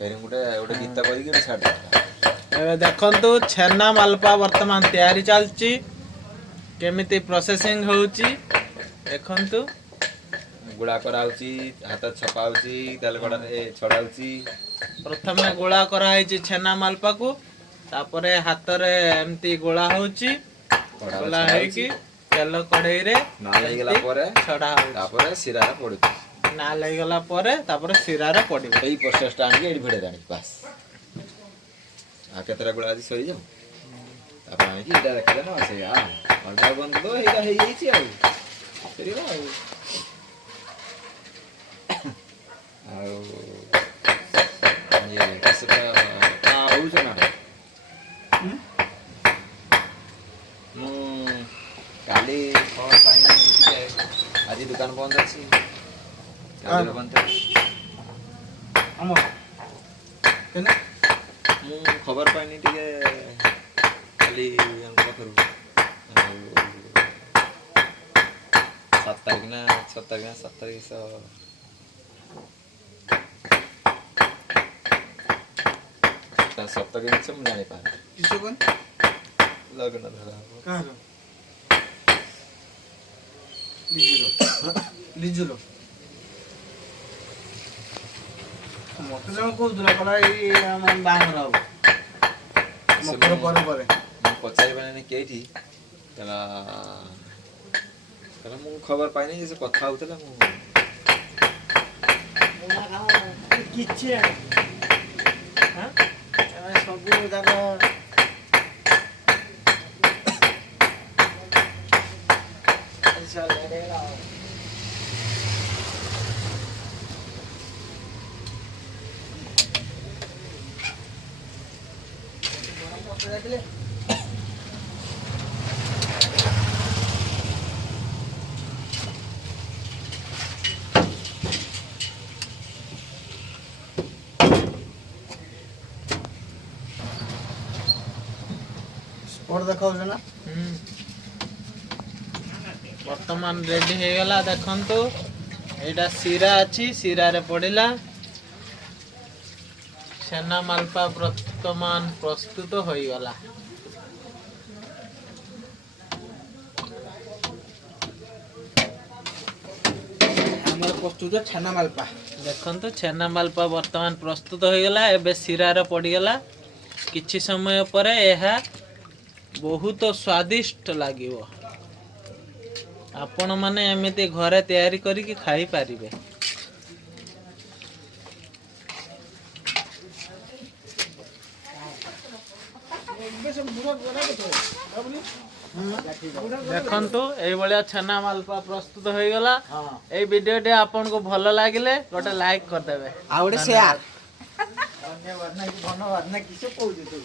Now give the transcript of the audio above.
गीत कर देखंतु छेना मालपा वर्तमान तैयारी चलची केमिति प्रोसेसिंग होउची देखंतु गुड़ा कराउची हाथ छपाउची तेल गड़ा छड़ाउची प्रथमे गोला कराई छेना मालपा को तापरे हाथ रे एमती गोला होउची गोला है कि तेल कढ़ाई रे ना लई गेला परे छड़ा तापरे सिरा रे पड़ुची ना लई गेला परे तापरे सिरा रे पड़िबो एई प्रोसेस टा आनी एडी भिड़े दानी बस आ केतरा गुड़ा आज सरी जाऊ तापर आनी एटा देखले ना से आ अल्टा बंद तो एटा हे येची आ सरी ना आ ये कसटा आ हो जना काली खबर पाई आज दुकान बंद अछि काली बंद हम केना मु खबर पाइनी टिके काली हमको करू 7 तारीख ना 6 तारीख ना 7 तारीख से सप्ताह के से जाने पा किसो कोन लगन धरा कहां लिजुलो मत जम को दुला कला ई मन बांगर हो मकर पर पचाई बने केठी तला तला मु खबर पाइनी जैसे कथा होतला मु मोना गाँव किछे हां सब जागा अच्छा लगेगा स्पॉट देखो ना वर्तमान रेडी हो गला देखंतु एटा सिरा अछि सिरा रे पड़िला छेना मालपा वर्तमान प्रस्तुत हो गला हमर प्रस्तुत छेना मालपा देखंतु छेना मालपा वर्तमान प्रस्तुत हो गला एबे सिरा रे पड़ी गला किछि समय परे एहा बहुत स्वादिष्ट लागिवो आपण माने एमिति घरे तैयारी करी कि खाई पारिबे देखंतु एई बलिया छेना मालपा प्रस्तुत हो गला एई वीडियो टे आपन को भलो लागिले गोटे लाइक कर देबे आ गोटे शेयर धन्यवाद ना किछो कहू जे तू